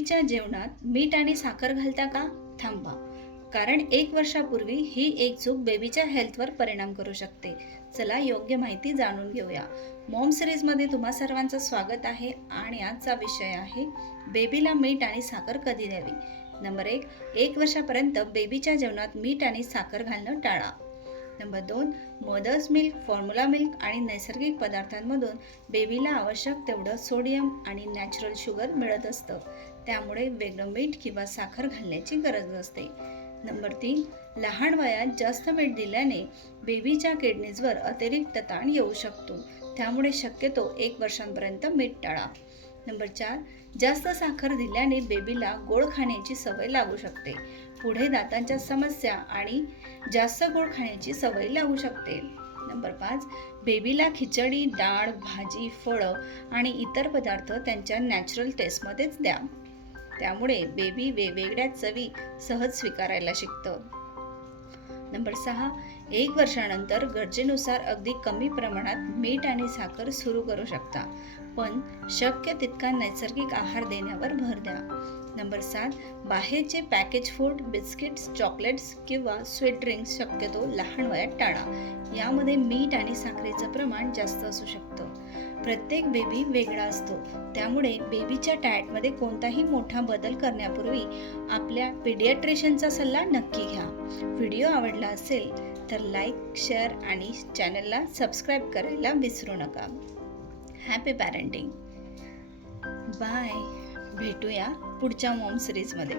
च्या जेवणात मीठ आणि साखर घालता का? थांबा. कारण 1 वर्षापूर्वी ही एक चूक बेबीच्या हेल्थवर परिणाम करू शकते. चला योग्य माहिती जाणून घेऊया. मॉम सिरीजमध्ये तुम्हा सर्वांचं स्वागत आहे आणि आजचा विषय आहे बेबीला मीठ आणि साखर कधी द्यावी. नंबर 1 वर्षापर्यंत बेबीच्या जेवणात मीठ आणि साखर घालणं टाळा. Number 2 mother's milk, formula milk आणि नैसर्गिक पदार्थांमधून बेबीला आवश्यक तेवढं सोडियम आणि नॅचरल शुगर मिळत असतं. त्यामुळे वेगळं मीठ किंवा साखर घालण्याची गरज नसते. नंबर 3 लहान वयात जास्त मीठ दिल्याने बेबीच्या किडनीजवर अतिरिक्त ताण येऊ शकतो. त्यामुळे शक्यतो 1 वर्षांपर्यंत मीठ टाळा. नंबर 4 जास्त साखर दिल्याने बेबीला गोड खाण्याची सवय लागू शकते. पुढे दातांच्या समस्या आणि जास्त गोड खाण्याची सवय लागू शकते. नंबर 5 बेबीला खिचडी, डाळ, भाजी, फळं आणि इतर पदार्थ त्यांच्या नॅचरल टेस्टमध्येच द्या. त्यामुळे बेबी वेगवेगळ्या चवी सहज स्वीकारायला शिकतं. नंबर 6 1 वर्षानंतर गरजेनुसार अगदी कमी प्रमाणात मीठ आणि साखर सुरू करू शकता, पण शक्य तितका नैसर्गिक आहार देण्यावर भर द्या. नंबर 7 बाहेरचे पॅकेज फूड, बिस्किट्स, चॉकलेट्स किंवा स्वीट ड्रिंक्स शक्यतो लहान वयात टाळा. यामध्ये मीठ आणि साखरेचं प्रमाण जास्त असू शकतं. प्रत्येक बेबी वेगळा असतो, त्यामुळे बेबीच्या डाएटमध्ये कोणताही मोठा बदल करण्यापूर्वी आपल्या पीडियाट्रिशियनचा सल्ला नक्की घ्या. व्हिडिओ आवडला असेल तर लाईक, शेअर आणि चॅनलला सबस्क्राईब करायला विसरू नका. Happy parenting. बाय. भेटूया पुढच्या मॉम सिरीजमध्ये.